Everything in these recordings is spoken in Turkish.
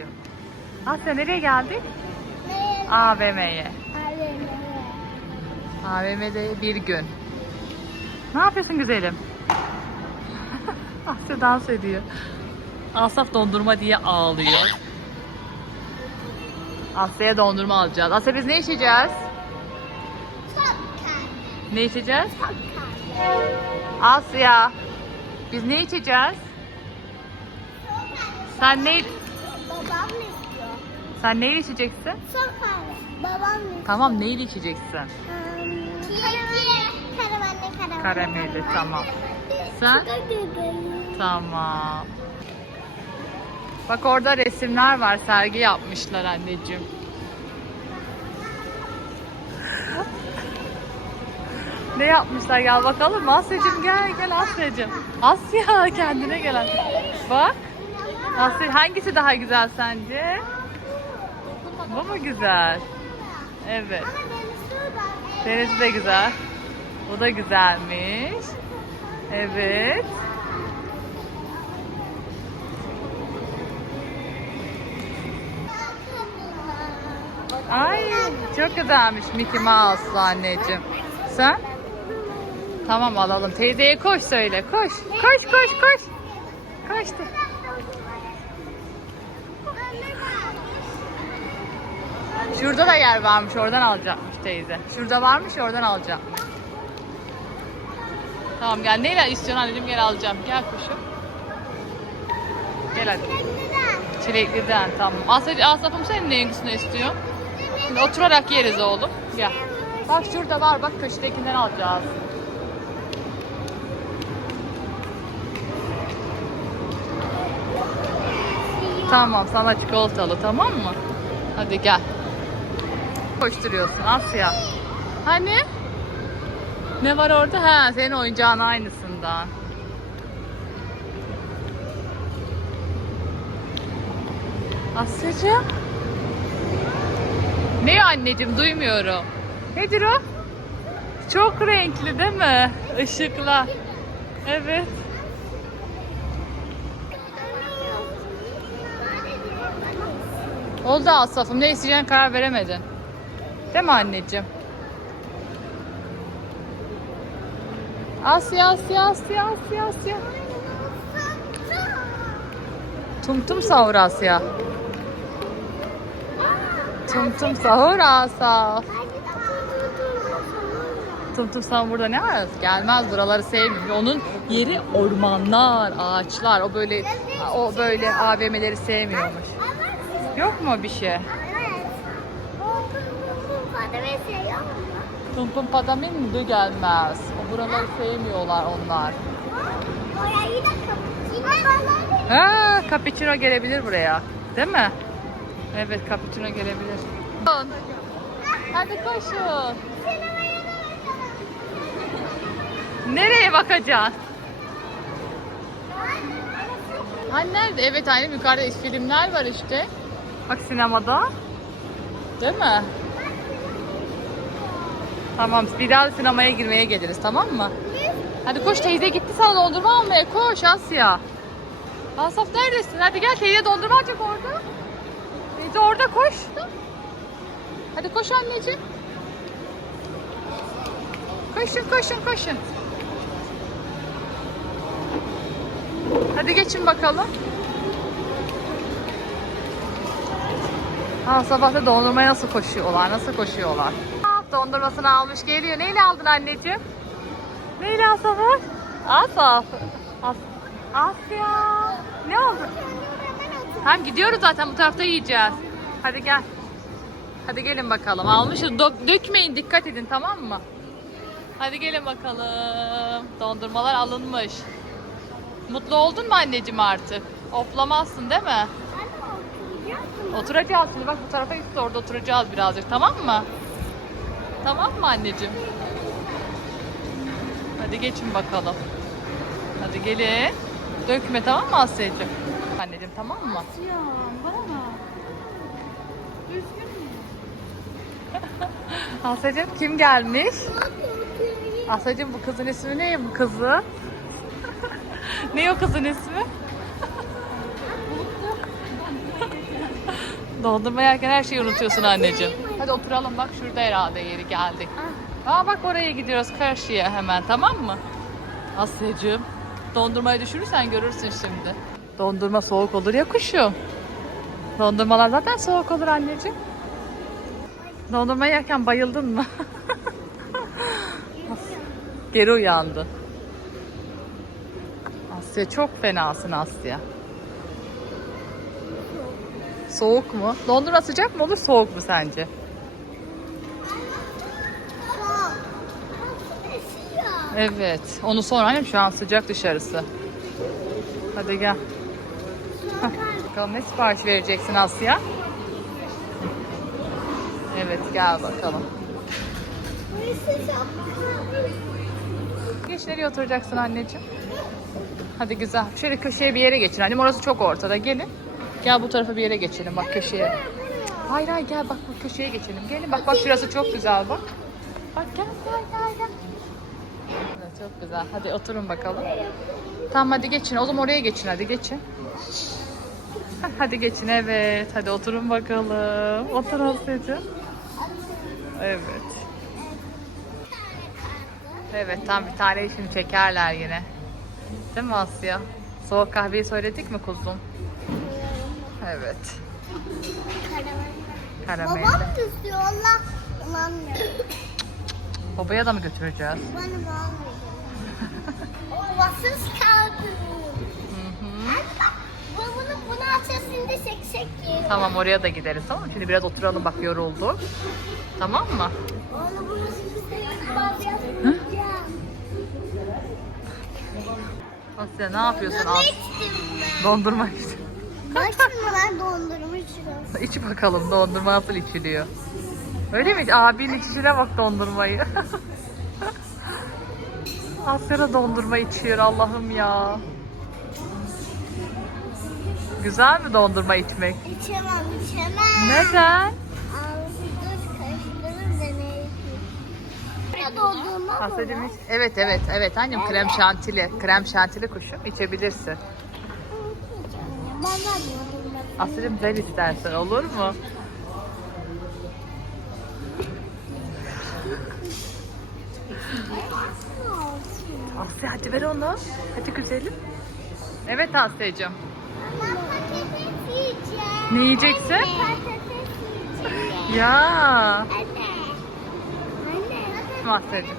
anneciğim. Asya nereye geldik? AVM'ye. AVM'de bir gün. Ne yapıyorsun güzelim? Asya dans ediyor. Asaf dondurma diye ağlıyor. Asya'ya dondurma alacağız. Asya biz ne içeceğiz? Ne içeceğiz? Asya. Biz ne içeceğiz? Sen ne Babam mı istiyor? sen neyle içeceksin? Sokar. Babam mı istiyor? Tamam neyle içeceksin? Karamelli. Karamelli karamelli. Karamelli tamam. Sen? Tamam. Bak orada resimler var. Sergi yapmışlar anneciğim. ne yapmışlar? Gel bakalım. Asya'cığım gel gel Asya'cığım. Asya kendine gel. Bak. Asya hangisi daha güzel sence? Bu mu güzel? Evet. Deniz de güzel. Bu da güzelmiş. Evet. Ay çok güzelmiş Mickey Mouse'lu anneciğim. Sen? Tamam alalım. Teyzeye koş söyle. Koş. Koş koş koş. Koştu. Şurada da yer varmış. Oradan alacakmış teyze. Şurada varmış oradan alacağım. Tamam gel. Neyle istiyorsun anneciğim gel alacağım. Gel kuşum. Gel hadi. Çilekliden tamam. Asaf, Asaf'ım senin neyin istiyor? Şimdi oturarak yeriz oğlum. Gel. Bak şurada var bak köşedekinden alacağız. Tamam sana çikolatalı tamam mı? Hadi gel. Koşturuyorsun Asya. Hani? Ne var orada? Ha senin oyuncağın aynısından. Asya'cığım. Ne anneciğim duymuyorum. Nedir o? Çok renkli değil mi? Işıkla. Evet. Oldu Asaf'ım. Ne isteyeceğine karar veremedin. Değil mi anneciğim? Asya, Asya, Asya, Asya, Asya. Tum tum sahur Asya. Tum tum sahur Asaf. Tum tum sahur burada ne var? Gelmez buraları sevmiyor. Onun yeri ormanlar, ağaçlar. O böyle o böyle AVM'leri sevmiyormuş. Yok mu bir şey? Tum tum padamin mi gelmez. O buraları sevmiyorlar onlar. Ha, cappuccino gelebilir buraya. Değil mi? Evet, cappuccino gelebilir. Hadi koşun. Nereye bakacaksın? Ha nerede? Evet aynı yukarıda filmler var işte. Bak sinemada. Değil mi? Tamam bir daha sinemaya girmeye geliriz tamam mı? Hadi koş teyze gitti sana dondurma almaya koş Asya. Asaf neredesin? Hadi gel teyze dondurma alacak orada. Teyze orada koş. Hadi koş anneciğim. Koşun koşun koşun. Hadi geçin bakalım. Ha sabah dondurmaya nasıl koşuyorlar? Nasıl koşuyorlar? Dondurmasını almış geliyor. Neyle aldın anneciğim? Neyle Asaf var? Asaf. As Asya. Ne oldu? Hem gidiyoruz zaten bu tarafta yiyeceğiz. Hadi gel. Hadi gelin bakalım. Almışız. Dök- dökmeyin dikkat edin tamam mı? Hadi gelin bakalım. Dondurmalar alınmış. Mutlu oldun mu anneciğim artık? Oflamazsın değil mi? Oturacağız şimdi bak bu tarafa gitti orada oturacağız birazcık tamam mı? Tamam mı anneciğim? Hadi geçin bakalım. Hadi gelin. Dökme tamam mı Asya'cığım? Anneciğim tamam mı? Asya'cığım kim gelmiş? Asya'cığım bu kızın ismi ne bu kızı? ne o kızın ismi? Dondurma yerken her şeyi unutuyorsun anneciğim. Hadi oturalım bak şurada herhalde yeri geldik. Aa bak oraya gidiyoruz karşıya hemen tamam mı? Asya'cığım dondurmayı düşürürsen görürsün şimdi. Dondurma soğuk olur ya kuşum. Dondurmalar zaten soğuk olur anneciğim. Dondurma yerken bayıldın mı? Geri uyandı. Asya çok fenasın Asya. Soğuk mu? Dondurma sıcak mı olur soğuk mu sence? Evet. Onu sonra annem şu an sıcak dışarısı. Hadi gel. Bakalım ne sipariş vereceksin Asya? Evet gel bakalım. Geç nereye oturacaksın anneciğim? Hadi güzel. Şöyle köşeye bir yere geçin. Annem orası çok ortada. Gelin. Gel bu tarafa bir yere geçelim. Bak köşeye. Hayır hayır gel bak bu köşeye geçelim. Gelin bak bak şurası çok güzel bak. Bak gel gel gel gel. Evet, çok güzel. Hadi oturun bakalım. Tamam hadi geçin. O zaman oraya geçin hadi geçin. Hadi geçin evet. Hadi oturun bakalım. Otur Asya'cığım. Evet. Evet tam bir tane şimdi çekerler yine. Değil mi Asya? Soğuk kahveyi söyledik mi kuzum? Evet. karamel. Karamel. Babam da istiyor Allah. Babaya da mı götüreceğiz? bana bağlı. Ovasız kaldı. Bunu bunu açasında şek şek yiyelim. Tamam oraya da gideriz tamam mı? Şimdi biraz oturalım bak yoruldu. Tamam mı? Onu bunu şimdi yapacağım. Asya ne yapıyorsun? Al. Dondurma içtim ben. Dondurma iç. Bak şimdi ben dondurma içiyorum. İç bakalım dondurma nasıl içiliyor. Öyle mi? Abinin içişine bak dondurmayı. Asya da dondurma içiyor Allah'ım ya. Güzel mi dondurma içmek? İçemem içemem. Neden? Asya'cığım hiç... Evet evet evet annem krem şantili. Krem şantili kuşum içebilirsin. Ben. Asya'cığım sen istersen olur mu? Asya hadi ver onu. Hadi güzelim. Evet Asya'cığım. Patates yiyeceğim. Ne yiyeceksin? Patates yiyeceğim. Ya. Anne. Anne. Asya'cığım.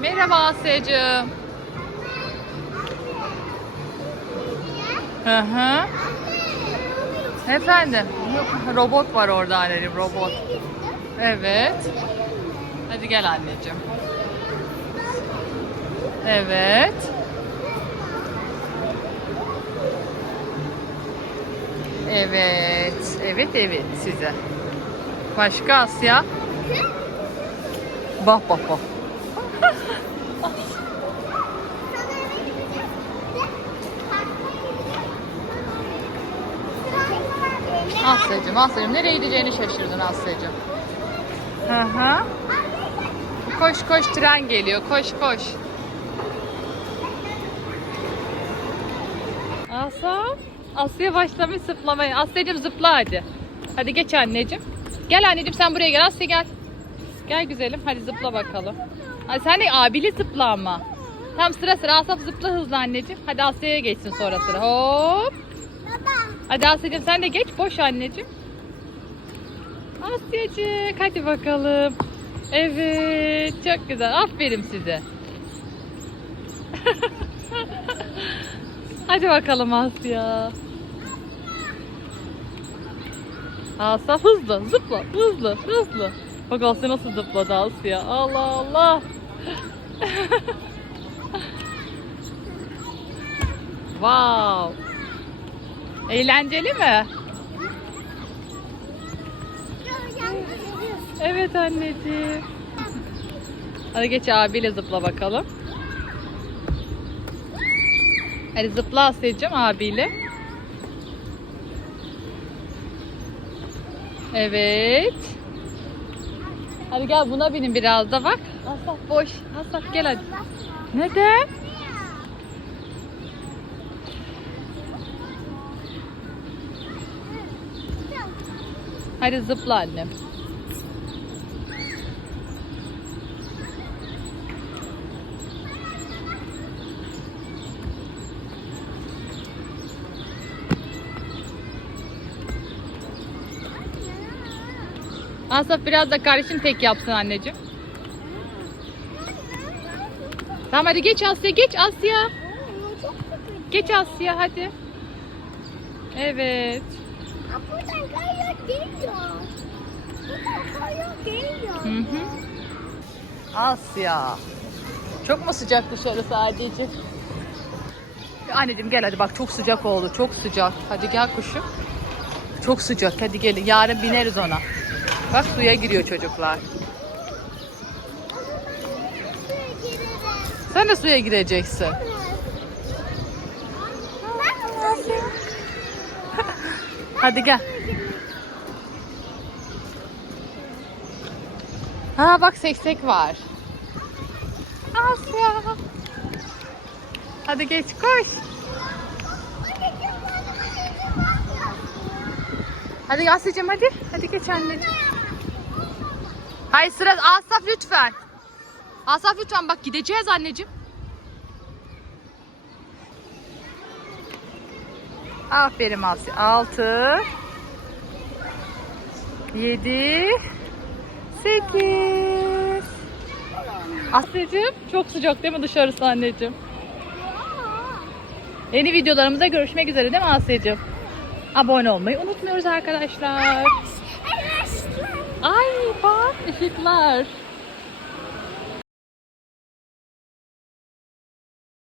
Merhaba Asya'cığım. Hı hı. Efendim. Robot var orada anneciğim robot. Evet. Hadi gel anneciğim. Evet. Evet. Evet evet size. Başka Asya? Bak bak bak. Asya'cığım, Asya'cığım nereye gideceğini şaşırdın Asya'cığım. Hı hı. Koş koş tren geliyor. Koş koş. Asya. Asya başlamış zıplamaya. Asya'cığım zıpla hadi. Hadi geç anneciğim. Gel anneciğim sen buraya gel. Asya gel. Gel güzelim. Hadi zıpla bakalım. Ay sen de abili zıpla ama. Tam sıra sıra Asaf zıpla hızlı anneciğim. Hadi Asya'ya geçsin sonra sıra. Hop. Hadi Asya'cığım sen de geç. Boş anneciğim. Asya'cık hadi bakalım. Evet çok güzel. Aferin size. hadi bakalım Asya. Asaf hızlı zıpla hızlı hızlı. Bak Asya nasıl zıpladı Asya. Allah Allah. wow. Eğlenceli mi? Evet anneciğim. Hadi geç abiyle zıpla bakalım. Hadi zıpla Asya'cığım abiyle. Evet. Hadi gel buna binin biraz da bak. Asaf boş. Asaf gel hadi. Neden? Hadi zıpla annem. Asaf biraz da kardeşin tek yapsın anneciğim. Tamam hadi geç Asya geç Asya. Geç Asya hadi. Evet. Buradan kayıyor geliyor. Buradan kayıyor geliyor. Hı hı. Asya. Çok mu sıcak dışarı sadece? Anneciğim gel hadi bak çok sıcak oldu. Çok sıcak. Hadi gel kuşum. Çok sıcak. Hadi gelin. Yarın bineriz ona. Bak suya giriyor çocuklar. Sen de suya gireceksin. Hadi gel. Ha bak seksek var. Asya. Hadi geç koş. Hadi Asya'cığım hadi. Hadi geç anneciğim. Hayır sıra Asaf lütfen. Asaf lütfen bak gideceğiz anneciğim. Aferin Asya. 6 7 8 Asya'cığım çok sıcak değil mi dışarısı anneciğim? Yeni videolarımızda görüşmek üzere değil mi Asya'cığım? Abone olmayı unutmuyoruz arkadaşlar. Ay bak ışıklar.